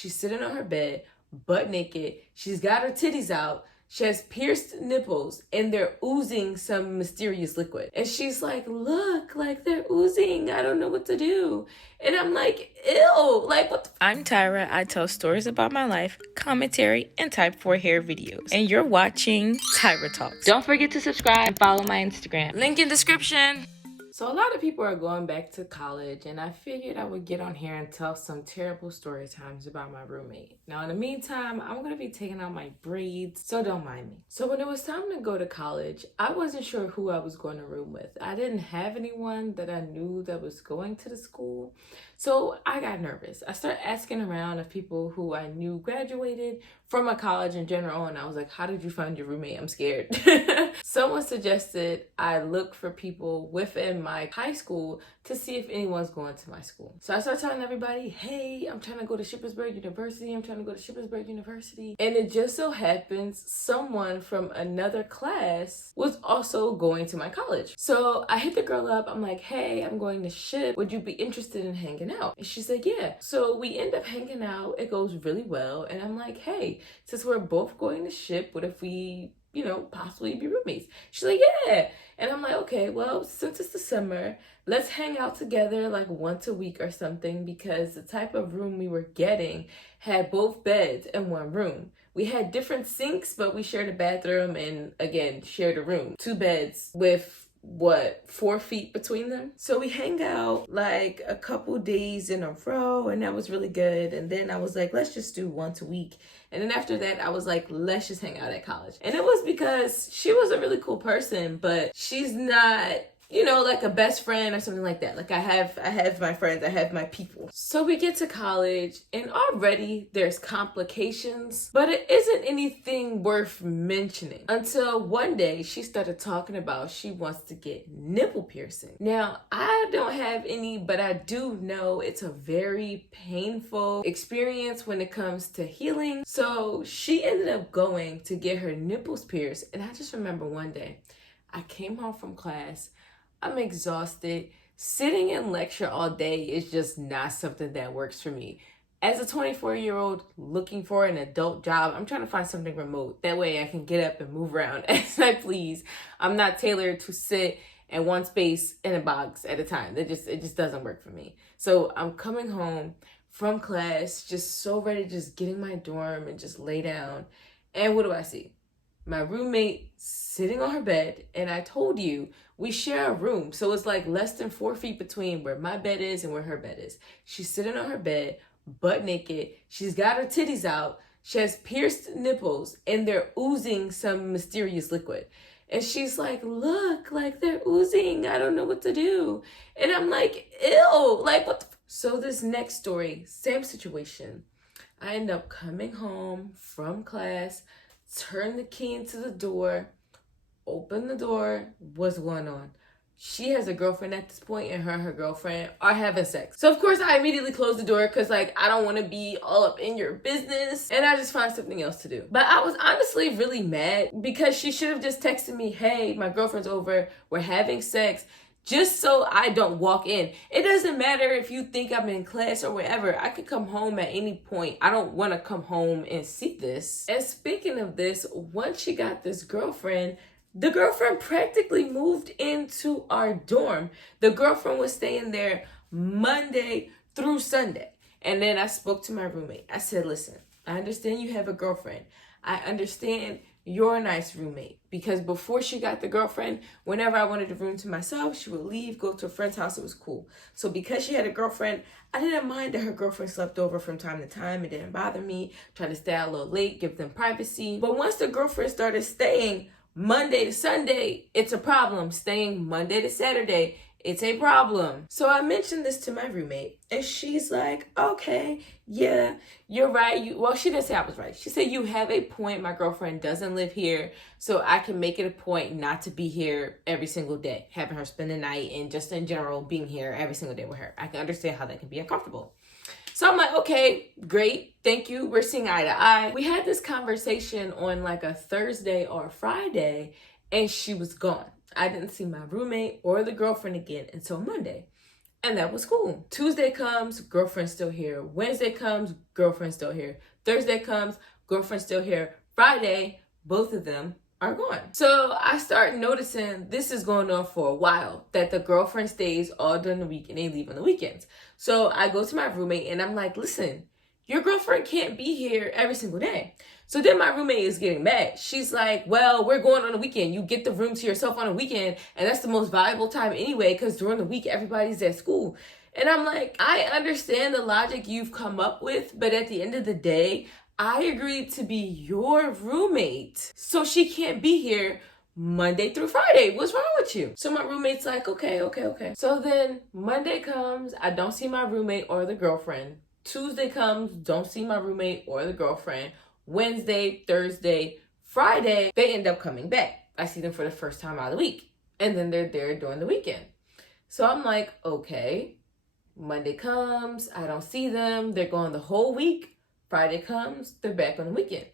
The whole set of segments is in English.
She's sitting on her bed, butt naked. She's got her titties out. She has pierced nipples and they're oozing some mysterious liquid. And she's like, look, like they're oozing. I don't know what to do. And I'm like, ew, like what the I'm Tyra. I tell stories about my life, commentary, and type 4 hair videos. And you're watching Tyra Talks. Don't forget to subscribe and follow my Instagram. Link in description. So a lot of people are going back to college, and I figured I would get on here and tell some terrible story times about my roommate. Now, in the meantime, I'm going to be taking out my braids, so don't mind me. So when it was time to go to college, I wasn't sure who I was going to room with. I didn't have anyone that I knew that was going to the school, so I got nervous. I started asking around of people who I knew graduated from my college in general, and I was like, how did you find your roommate? I'm scared. Someone suggested I look for people within my high school to see if anyone's going to my school. So I started telling everybody, hey, I'm trying to go to Shippensburg University. And it just so happens someone from another class was also going to my college. So I hit the girl up. I'm like, hey, I'm going to Ship. Would you be interested in hanging out? And she said, yeah. So we end up hanging out. It goes really well. And I'm like, hey, since we're both going to Ship, what if we possibly be roommates? She's like, yeah. And I'm like, okay, well, since it's the summer, let's hang out together like once a week or something, because the type of room we were getting had both beds in one room. We had different sinks, but we shared a bathroom and again, shared a room. 2 beds with 4 feet between them. So we hang out like a couple days in a row, and that was really good. And then I was like, let's just do once a week. And then after that, I was like, let's just hang out at college. And it was because she was a really cool person, but she's not, like a best friend or something like that. Like I have my friends, I have my people. So we get to college and already there's complications, but it isn't anything worth mentioning until one day she started talking about she wants to get nipple piercing. Now, I don't have any, but I do know it's a very painful experience when it comes to healing. So she ended up going to get her nipples pierced. And I just remember one day I came home from class. I'm exhausted. Sitting in lecture all day is just not something that works for me. As a 24-year-old looking for an adult job, I'm trying to find something remote. That way I can get up and move around as I please. I'm not tailored to sit in one space in a box at a time. It just doesn't work for me. So I'm coming home from class, just so ready to just get in my dorm and just lay down. And what do I see? My roommate sitting on her bed, and I told you we share a room, so it's like less than 4 feet between where my bed is and where her bed is. She's sitting on her bed, butt naked. She's got her titties out. She has pierced nipples, and they're oozing some mysterious liquid. And she's like, look, like they're oozing. I don't know what to do. And I'm like, ew, like what the So this next story, same situation. I end up coming home from class, turn the key into the door, open the door. What's going on? She has a girlfriend at this point, and her girlfriend are having sex. So of course I immediately close the door because I don't want to be all up in your business, and I just find something else to do. But I was honestly really mad because she should have just texted me, hey, my girlfriend's over, we're having sex, just so I don't walk in. It doesn't matter if you think I'm in class or wherever. I could come home at any point. I don't want to come home and see this. And speaking of this, once she got this girlfriend, the girlfriend practically moved into our dorm. The girlfriend was staying there Monday through Sunday. And then I spoke to my roommate. I said, listen, I understand you have a girlfriend. I understand you're a nice roommate. Because before she got the girlfriend, whenever I wanted a room to myself, she would leave, go to a friend's house. It was cool. So because she had a girlfriend, I didn't mind that her girlfriend slept over from time to time. It didn't bother me. Trying to stay out a little late, give them privacy. But once the girlfriend started staying Monday to Sunday, it's a problem. Staying Monday to Saturday, it's a problem. So I mentioned this to my roommate, and she's like, okay, yeah, you're right. Well, she didn't say I was right. She said, you have a point. My girlfriend doesn't live here, so I can make it a point not to be here every single day, having her spend the night, and just in general, being here every single day with her. I can understand how that can be uncomfortable. So I'm like, okay, great. Thank you. We're seeing eye to eye. We had this conversation on like a Thursday or a Friday, and she was gone. I didn't see my roommate or the girlfriend again until Monday. And that was cool. Tuesday comes, girlfriend's still here. Wednesday comes, girlfriend's still here. Thursday comes, girlfriend's still here. Friday, both of them are gone. So I start noticing this is going on for a while, that the girlfriend stays all during the week and they leave on the weekends. So I go to my roommate and I'm like, listen, your girlfriend can't be here every single day. So then my roommate is getting mad. She's like, well, we're going on a weekend. You get the room to yourself on a weekend, and that's the most valuable time anyway, because during the week, everybody's at school. And I'm like, I understand the logic you've come up with, but at the end of the day, I agreed to be your roommate. So she can't be here Monday through Friday. What's wrong with you? So my roommate's like, okay. So then Monday comes, I don't see my roommate or the girlfriend. Tuesday comes, don't see my roommate or the girlfriend. Wednesday, Thursday, Friday, they end up coming back. I see them for the first time out of the week. And then they're there during the weekend. So I'm like, okay. Monday comes, I don't see them. They're gone the whole week. Friday comes, they're back on the weekend.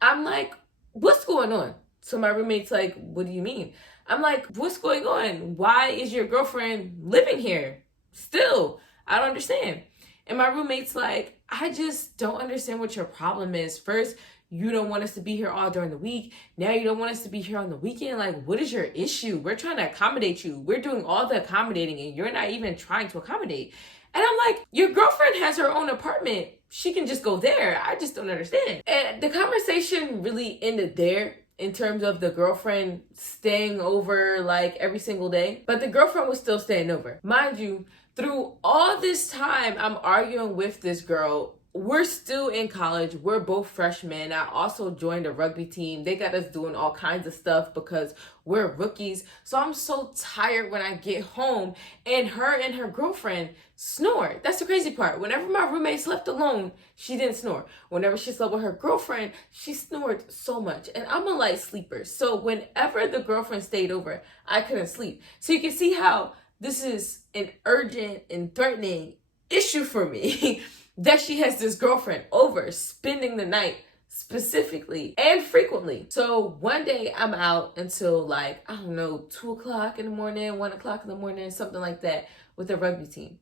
I'm like, what's going on? So my roommate's like, what do you mean? I'm like, what's going on? Why is your girlfriend living here still? I don't understand. And my roommate's like, I just don't understand what your problem is. First, you don't want us to be here all during the week. Now you don't want us to be here on the weekend. Like, what is your issue? We're trying to accommodate you. We're doing all the accommodating and you're not even trying to accommodate. And I'm like, your girlfriend has her own apartment. She can just go there. I just don't understand. And the conversation really ended there in terms of the girlfriend staying over like every single day. But the girlfriend was still staying over. Mind you, through all this time I'm arguing with this girl, we're still in college. We're both freshmen. I also joined a rugby team. They got us doing all kinds of stuff because we're rookies. So I'm so tired when I get home and her girlfriend snore. That's the crazy part. Whenever my roommate slept alone, she didn't snore. Whenever she slept with her girlfriend, she snored so much. And I'm a light sleeper. So whenever the girlfriend stayed over, I couldn't sleep. So you can see how this is an urgent and threatening issue for me. That she has this girlfriend over spending the night specifically and frequently. So one day I'm out until like, I don't know, 2 o'clock in the morning, 1 o'clock in the morning, something like that with the rugby team.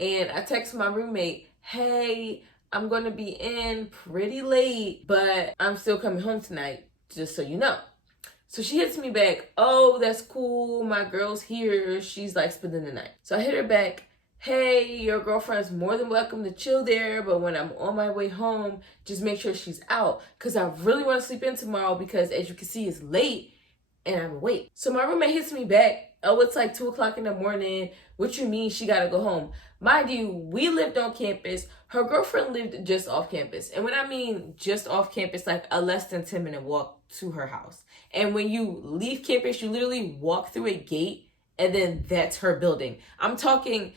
And I text my roommate, hey, I'm going to be in pretty late, but I'm still coming home tonight, just so you know. So she hits me back, oh, that's cool. My girl's here. She's like spending the night. So I hit her back, hey, your girlfriend's more than welcome to chill there, but when I'm on my way home, just make sure she's out because I really want to sleep in tomorrow because as you can see, it's late and I'm awake. So my roommate hits me back, oh, it's like 2 o'clock in the morning. What you mean she got to go home? Mind you, we lived on campus. Her girlfriend lived just off campus. And when I mean just off campus, like a less than 10-minute walk to her house. And when you leave campus, you literally walk through a gate and then that's her building. I'm talking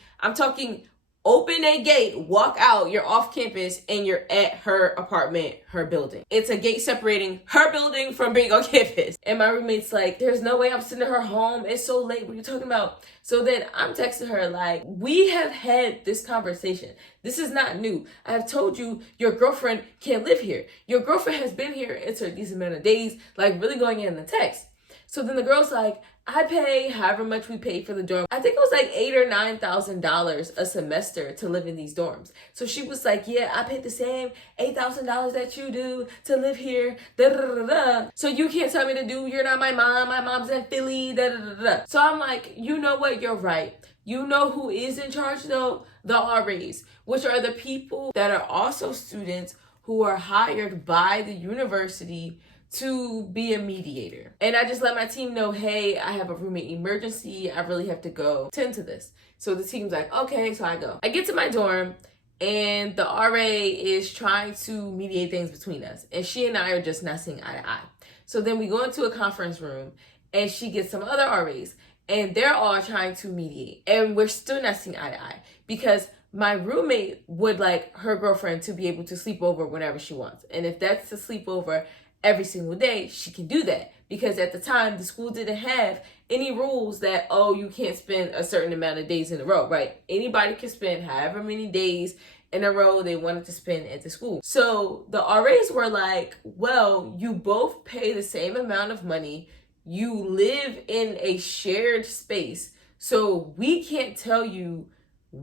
open a gate, walk out, you're off campus, and you're at her apartment, her building. It's a gate separating her building from being on campus. And my roommate's like, there's no way I'm sending her home. It's so late. What are you talking about? So then I'm texting her like, we have had this conversation. This is not new. I have told you your girlfriend can't live here. Your girlfriend has been here. It's a decent amount of days, like really going in the text. So then the girl's like, I pay however much we paid for the dorm. I think it was like $8,000 or $9,000 a semester to live in these dorms. So she was like, yeah, I paid the same $8,000 that you do to live here. Da, da, da, da. So you can't tell me to do, you're not my mom. My mom's in Philly. Da, da, da, da. So I'm like, you know what? You're right. You know who is in charge though? The RAs, which are the people that are also students who are hired by the university to be a mediator. And I just let my team know, hey, I have a roommate emergency. I really have to go tend to this. So the team's like, okay, so I go. I get to my dorm and the RA is trying to mediate things between us. And she and I are just not seeing eye to eye. So then we go into a conference room and she gets some other RAs and they're all trying to mediate. And we're still not seeing eye to eye because my roommate would like her girlfriend to be able to sleep over whenever she wants. And if that's to sleep over every single day, she can do that because at the time the school didn't have any rules that, oh, you can't spend a certain amount of days in a row, right? Anybody can spend however many days in a row they wanted to spend at the school. So the RAs were like, well, you both pay the same amount of money. You live in a shared space. So we can't tell you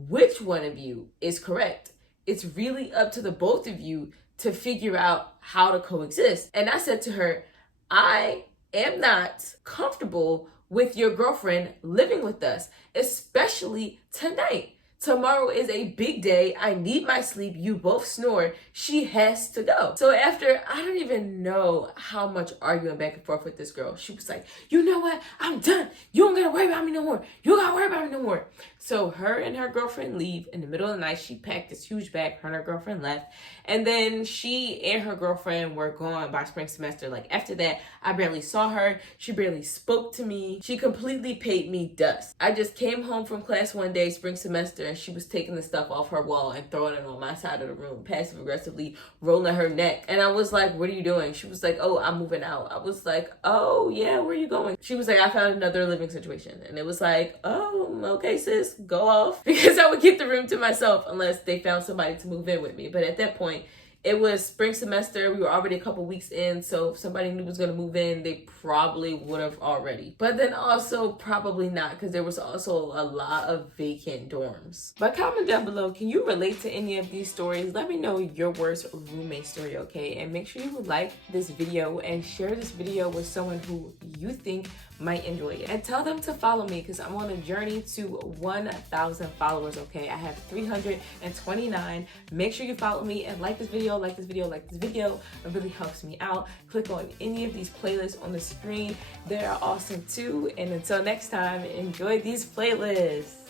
which one of you is correct. It's really up to the both of you to figure out how to coexist. And I said to her, I am not comfortable with your girlfriend living with us, especially tonight. Tomorrow is a big day. I need my sleep. You both snore. She has to go. So after, I don't even know how much arguing back and forth with this girl, she was like, you know what? I'm done. You don't gotta worry about me no more. You don't gotta worry about me no more. So her and her girlfriend leave. In the middle of the night, she packed this huge bag. Her and her girlfriend left. And then she and her girlfriend were gone by spring semester. Like after that, I barely saw her. She barely spoke to me. She completely paid me dust. I just came home from class one day, spring semester, and she was taking the stuff off her wall and throwing it on my side of the room, passive aggressively rolling her neck. And I was like, what are you doing? She was like, oh, I'm moving out. I was like, oh yeah, where are you going? She was like, I found another living situation. And it was like, oh, okay, sis, go off. Because I would get the room to myself unless they found somebody to move in with me. But at that point, it was spring semester. We were already a couple weeks in. So if somebody knew was going to move in, they probably would have already. But then also probably not, because there was also a lot of vacant dorms. But comment down below, can you relate to any of these stories? Let me know your worst roommate story, okay? And make sure you like this video and share this video with someone who you think might enjoy it. And tell them to follow me, because I'm on a journey to 1,000 followers, okay? I have 329. Make sure you follow me and like this video, like this video, like this video. It really helps me out. Click on any of these playlists on the screen. They are awesome too. And until next time, enjoy these playlists.